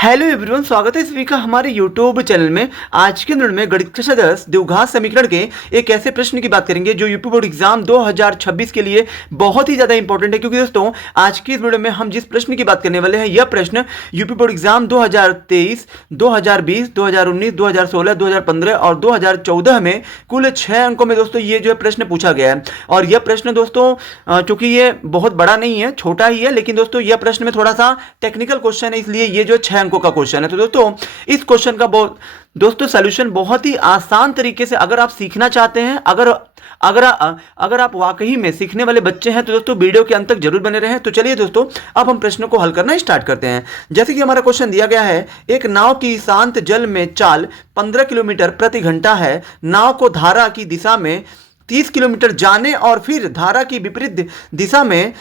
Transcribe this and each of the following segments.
Hello everyone, स्वागत है सभी का हमारे यूट्यूब चैनल में। आज के दिन में गणित कक्षा 10 द्विघात समीकरण के एक ऐसे प्रश्न की बात करेंगे जो यूपी बोर्ड एग्जाम 2026 के लिए बहुत ही ज्यादा इंपॉर्टेंट है। क्योंकि दोस्तों आज की इस वीडियो में हम जिस प्रश्न की बात करने वाले हैं यह प्रश्न यूपी बोर्ड एग्जाम 2023, 2020, 2019, 2016, 2015 और 2014 में कुल 6 अंकों में दोस्तों ये जो है प्रश्न पूछा गया है। और यह प्रश्न दोस्तों चूंकि ये बहुत बड़ा नहीं है, छोटा ही है, लेकिन दोस्तों यह प्रश्न में थोड़ा सा टेक्निकल क्वेश्चन है, इसलिए ये जो 6 अंकों का क्वेश्चन है। तो दोस्तों इस क्वेश्चन का दोस्तों सॉल्यूशन बहुत ही आसान तरीके से अगर आप सीखना चाहते हैं, अगर आप वाकई में सीखने वाले बच्चे हैं तो दोस्तों वीडियो के अंत तक जरूर बने रहें। तो चलिए दोस्तों अब हम प्रश्नों को हल करना स्टार्ट करते हैं। जैसे कि हमारा क्वेश्चन दिया गया है, एक नाव की शांत जल में चाल 15 किलोमीटर प्रति घंटा है। नाव को धारा की दिशा में 30 किलोमीटर जाने और फिर धारा की विपरीत दिशा में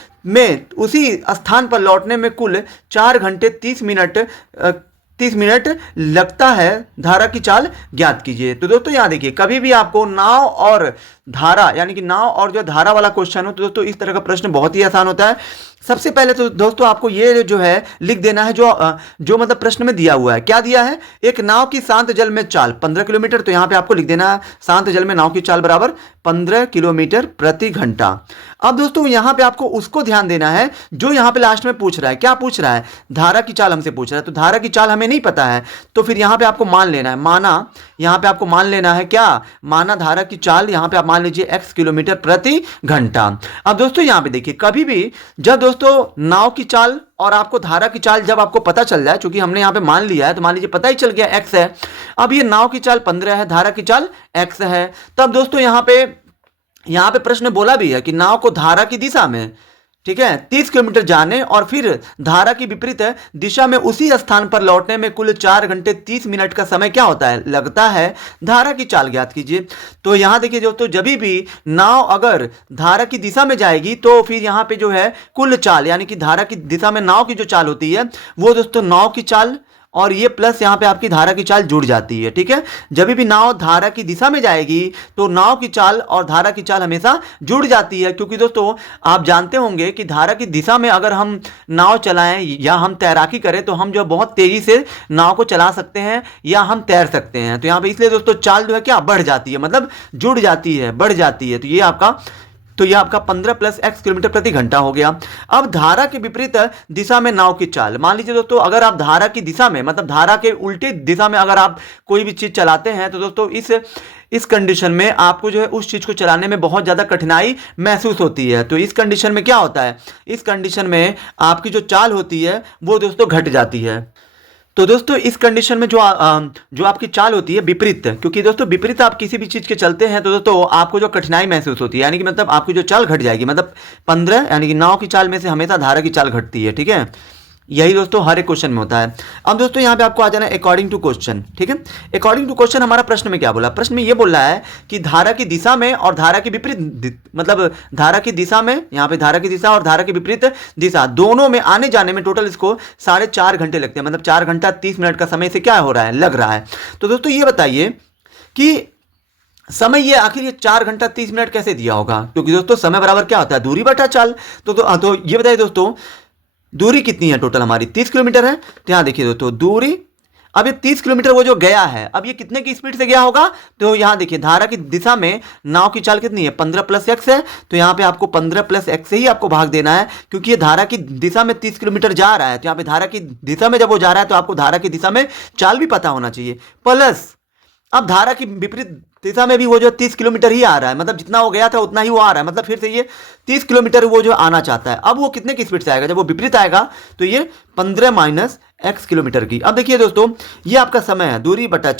उसी स्थान पर लौटने में कुल 4 घंटे 30 मिनट लगता है। धारा की चाल ज्ञात कीजिए। तो दोस्तों यहां देखिए, कभी भी आपको नाव और धारा यानी कि नाव और जो धारा वाला क्वेश्चन हो तो दोस्तों इस तरह का प्रश्न बहुत ही आसान होता है। सबसे पहले तो दोस्तों आपको ये जो है लिख देना है जो मतलब प्रश्न में दिया हुआ है। क्या दिया है? एक नाव की शांत जल में चाल 15 किलोमीटर। तो यहां पे आपको लिख देना है शांत जल में नाव की चाल बराबर 15 किलोमीटर प्रति घंटा। अब दोस्तों यहां पे आपको उसको ध्यान देना है जो यहां पे लास्ट में पूछ रहा है। क्या पूछ रहा है? धारा की चाल हमसे पूछ रहा है। तो धारा की चाल हमें नहीं पता है, तो फिर यहां पे आपको मान लेना है, यहां पे आपको मान लेना है क्या? माना धारा की चाल यहां पे आप मान लीजिए x किलोमीटर प्रति घंटा। अब दोस्तों यहां पे देखिए, कभी भी जब दोस्तों नाव की चाल और आपको धारा की चाल जब आपको पता चल जाए, क्योंकि हमने यहां पे मान लिया है तो मान लीजिए पता ही चल गया x है। अब ये नाव की चाल 15 है, धारा की चाल x है। तब दोस्तों यहां पे प्रश्न बोला भी है कि नाव को धारा की दिशा में, ठीक है, 30 किलोमीटर जाने और फिर धारा की विपरीत दिशा में उसी स्थान पर लौटने में कुल 4 घंटे 30 मिनट का समय क्या होता है? लगता है। धारा की चाल ज्ञात कीजिए। तो यहां देखिए दोस्तों, जब भी नाव अगर धारा की दिशा में जाएगी तो फिर यहां पे जो है कुल चाल यानी कि धारा की दिशा में नाव की जो चाल होती है वो दोस्तों नाव की चाल और ये प्लस यहां पे आपकी धारा की चाल जुड़ जाती है। ठीक है, जब भी नाव धारा की दिशा में जाएगी तो नाव की चाल और धारा की चाल हमेशा जुड़ जाती है। क्योंकि दोस्तों आप जानते होंगे कि धारा की दिशा में अगर हम नाव चलाएं या हम तैराकी करें तो हम जो बहुत तेजी से नाव को चला सकते हैं या हम तैर सकते हैं। तो यहां पे इसलिए दोस्तों चाल जो है क्या बढ़ जाती है, मतलब जुड़ जाती है, बढ़ जाती है। तो ये आपका 15 प्लस x किलोमीटर प्रति घंटा हो गया। अब धारा के विपरीत दिशा में नाव की चाल, मान लीजिए दोस्तों अगर आप धारा की दिशा में मतलब धारा के उल्टे दिशा में अगर आप कोई भी चीज चलाते हैं तो दोस्तों इस कंडीशन में आपको जो है उस चीज को चलाने में बहुत ज्यादा कठिनाई महसूस होती है। तो इस कंडीशन में क्या होता है? इस कंडीशन में आपकी जो चाल होती है वो दोस्तों घट जाती है। तो दोस्तों इस कंडीशन में जो आपकी चाल होती है विपरीत, क्योंकि दोस्तों विपरीत आप किसी भी चीज के चलते हैं तो दोस्तों आपको जो कठिनाई महसूस होती है यानी कि मतलब आपकी जो चाल घट जाएगी। मतलब 15 यानी कि नाव की चाल में से हमेशा धारा की चाल घटती है। ठीक है, यही दोस्तों हर एक क्वेश्चन में होता है। अब दोस्तों यहां पे आपको आ जाना है अकॉर्डिंग टू क्वेश्चन। ठीक है, अकॉर्डिंग टू क्वेश्चन हमारा प्रश्न में क्या बोला? प्रश्न में ये बोल रहा है कि धारा की दिशा में और धारा की विपरीत, मतलब धारा की दिशा में, यहां पे धारा की दिशा और धारा की विपरीत दिशा दोनों में आने जाने में टोटल इसको 4.5 घंटे लगते हैं। मतलब 4 घंटा 30 मिनट का समय से क्या हो रहा है? लग रहा है। तो दोस्तों ये बताइए कि समय ये आखिर ये 4 घंटा 30 मिनट कैसे दिया होगा? क्योंकि दोस्तों समय बराबर क्या होता है? दूरी बटा चाल। तो ये बताइए दोस्तों दूरी कितनी है? टोटल हमारी 30 किलोमीटर है। तो यहां देखिए दोस्तों दूरी, अब ये 30 किलोमीटर वो जो गया है, अब ये कितने की स्पीड से गया होगा? तो यहां देखिए धारा की दिशा में नाव की चाल कितनी है? 15 प्लस x है। तो यहां पे आपको 15 प्लस x से ही आपको भाग देना है, क्योंकि ये धारा की दिशा में 30 किलोमीटर जा रहा है। तो यहां पे धारा की दिशा में जब वो जा रहा है तो आपको धारा की दिशा में चाल भी पता होना चाहिए। प्लस अब धारा की विपरीत दिशा में भी वो जो 30 किलोमीटर ही आ रहा है, मतलब जितना वो गया था उतना ही वो आ रहा है। मतलब फिर से ये 30 किलोमीटर वो जो आना चाहता है। अब वो कितने की स्पीड से आएगा? जब वो विपरीत आएगा तो ये 15 माइनस x किलोमीटर की। अब देखिए दोस्तों ये आपका समय है, दूरी बटा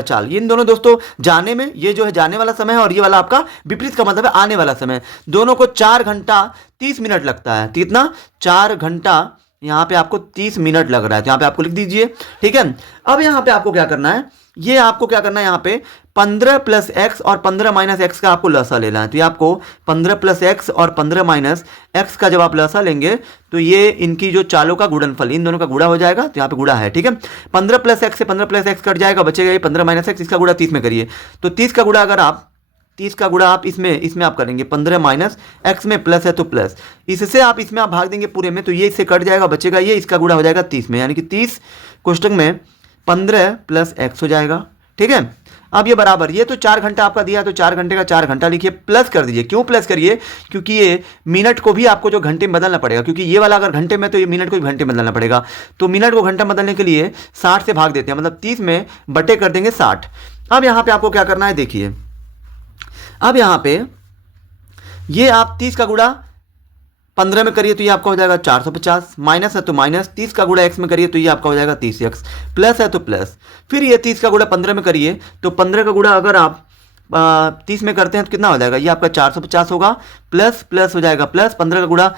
चाल। ये इन दोनों दोस्तों जाने में, ये जो है जाने वाला समय है और ये वाला आपका विपरीत का मतलब है आने वाला समय। दोनों को 4 घंटा 30 मिनट लगता है। कितना? 4 घंटा यहां पे आपको 30 मिनट लग रहा है। तो यहां पे आपको लिख दीजिए। ठीक है, अब यहां पे आपको क्या करना है? ये आपको क्या करना है? यहाँ पे 15 प्लस एक्स और 15 माइनस एक्स का आपको लसा लेना है। तो ये आपको 15 प्लस एक्स और 15 माइनस एक्स का जब आप लसा लेंगे तो ये इनकी जो चालों का गुणनफल, इन दोनों का गुणा हो जाएगा। तो यहाँ पे गुणा है। ठीक है, 15 प्लस एक्स से 15 प्लस एक्स कट जाएगा, बचेगा ये 15 माइनस एक्स, इसका गुणा 30 में करिए। तो 30 का गुणा अगर आप 30 का गुणा आप इसमें आप करेंगे 15 माइनस एक्स में प्लस है तो प्लस, इससे आप इसमें आप भाग देंगे पूरे में तो ये इससे कट जाएगा, बचेगा ये, इसका गुणा हो जाएगा 30 में, यानी कि 30 कोष्टक में 15 प्लस एक्स हो जाएगा। ठीक है, अब ये बराबर, ये तो 4 घंटा आपका दिया तो 4 घंटे का 4 घंटा लिखिए, प्लस कर दीजिए। क्यों प्लस करिए? क्योंकि ये मिनट को भी आपको जो घंटे में बदलना पड़ेगा, क्योंकि ये वाला अगर घंटे में तो ये मिनट को भी घंटे में बदलना पड़ेगा, तो मिनट को घंटा बदलने के लिए 60 से भाग देते हैं, मतलब 30 में बटे कर देंगे 60। अब यहाँ पे आपको क्या करना है देखिए, अब यहाँ पे ये आप 30 का गुणा 15 में करिए तो ये आपका हो जाएगा 450, माइनस है तो माइनस, 30 का गुणा x में करिए तो ये आपका हो जाएगा 30x, प्लस है तो प्लस, फिर ये 30 का गुणा 15 में करिए तो 15 का गुणा अगर आप 30 में करते हैं तो कितना हो जाएगा, ये आपका 450 होगा, प्लस प्लस हो जाएगा प्लस, 15 का गुणा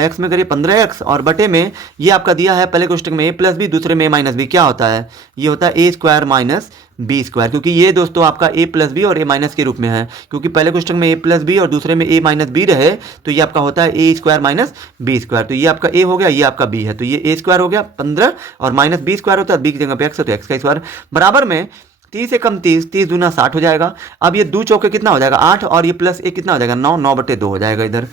x में करिए 15x, और बटे में ये आपका दिया है पहले क्वेश्चन में a प्लस बी, दूसरे में a माइनस बी, क्या होता है, ये होता है a square minus B square, क्योंकि ये दोस्तों आपका a प्लस बी और a माइनस के रूप में है, क्योंकि पहले क्वेश्चन में a प्लस बी और दूसरे में a माइनस बी रहे तो ये आपका होता है a square minus B square, तो ये आपका a हो गया, ये आपका b है, तो ये a स्क्वायर हो गया 15 और माइनस बी स्क्वायर होता है, b की जगह पे x है तो x का स्क्वायर, बराबर में 30 से कम 30, 30 दूना 60 हो जाएगा। अब ये 2 चौके कितना हो जाएगा 8, और ये प्लस 1 कितना हो जाएगा 9, 9/2 हो जाएगा इधर।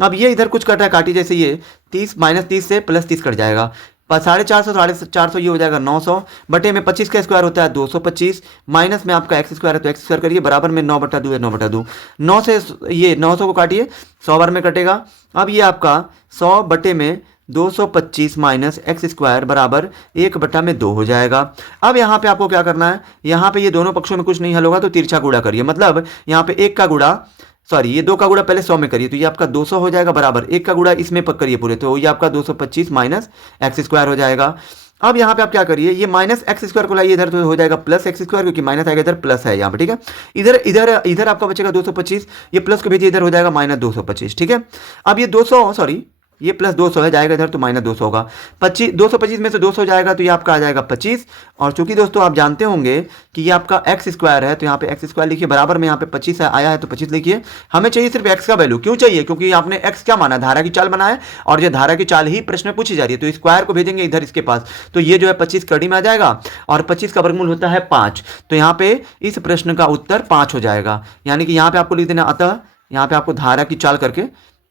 अब ये इधर कुछ कट रहा है काटी, जैसे ये 30 माइनस 30 से प्लस 30 कट जाएगा, 450 ये हो जाएगा 900, बटे में 25 का स्क्वायर होता है 225, माइनस में आपका एक्स स्क्वायर है तो एक्स स्क्वायर करिए, बराबर में 9/2 है 9/2, 9 से ये 900 को काटिए 100 बार में कटेगा। अब ये आपका 100 बटे में 225 माइनस एक्स स्क्वायर बराबर 1/2 हो जाएगा। अब यहाँ पे आपको क्या करना है, यहाँ पे ये दोनों पक्षों में कुछ नहीं हल होगा तो तिरछा गुणा करिए, मतलब यहाँ पे 1 का गुणा, सॉरी ये 2 का गुणा पहले 100 में करिए तो ये आपका 200 हो जाएगा, बराबर 1 का गुणा इसमें पक करिए पूरे तो ये आपका 225 माइनस एक्स स्क्वायर हो जाएगा। अब यहाँ पे आप क्या करिए, ये माइनस एक्स स्क्वायर को लाइए इधर तो हो जाएगा प्लस एक्स स्क्वायर, क्योंकि माइनस आएगा इधर प्लस है यहाँ पे। ठीक है, इधर इधर इधर आपका बचेगा 225, ये प्लस को भेजिए इधर हो जाएगा माइनस 225। ठीक है, अब ये 200 सॉरी ये प्लस 200 है, जाएगा इधर तो माइनस 200 होगा, 225 में से 200 जाएगा तो ये आपका आ जाएगा 25, और चूंकि दोस्तों आप जानते होंगे कि ये आपका एक्स स्क्वायर है तो यहाँ पे एक्स स्क्वायर लिखिए, बराबर में यहाँ पे 25 आया है तो 25 लिखिए। हमें चाहिए सिर्फ एक्स का वैल्यू, क्यों चाहिए, क्योंकि आपने एक्स क्या माना, धारा की चाल बनाया, और ये धारा की चाल ही प्रश्न में पूछी जा रही है, तो स्क्वायर को भेजेंगे इधर इसके पास, तो ये जो है 25 कड़ी में आ जाएगा, और 25 का वर्गमूल होता है 5, तो यहाँ पे इस प्रश्न का उत्तर 5 हो जाएगा। यानी कि यहाँ पे आपको लिख देना, अतः यहाँ पे आपको धारा की चाल करके,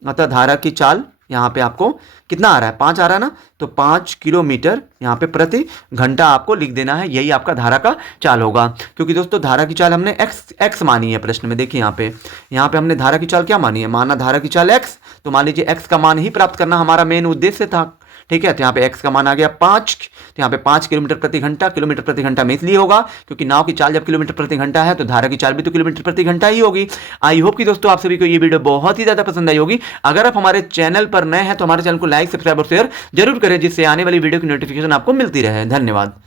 अतः धारा की चाल यहाँ पे आपको कितना आ रहा है 5 आ रहा है ना, तो 5 किलोमीटर यहाँ पे प्रति घंटा आपको लिख देना है, यही आपका धारा का चाल होगा। क्योंकि दोस्तों धारा की चाल हमने x मानी है प्रश्न में, देखिए यहाँ पे हमने धारा की चाल क्या मानी है, माना धारा की चाल x, तो मान लीजिए x का मान ही प्राप्त करना हमारा मेन उद्देश्य था। ठीक है, तो यहाँ पे x का मान आ गया 5, तो यहाँ पे 5 किलोमीटर प्रति घंटा, किलोमीटर प्रति घंटा में इसलिए होगा क्योंकि नाव की चाल जब किलोमीटर प्रति घंटा है तो धारा की चाल भी तो किलोमीटर प्रति घंटा ही होगी। आई होप कि दोस्तों आप सभी को ये वीडियो बहुत ही ज्यादा पसंद आई होगी। अगर आप हमारे चैनल पर नए हैं तो हमारे चैनल को लाइक, सब्सक्राइब और शेयर जरूर करें, जिससे आने वाली वीडियो की नोटिफिकेशन आपको मिलती रहे। धन्यवाद।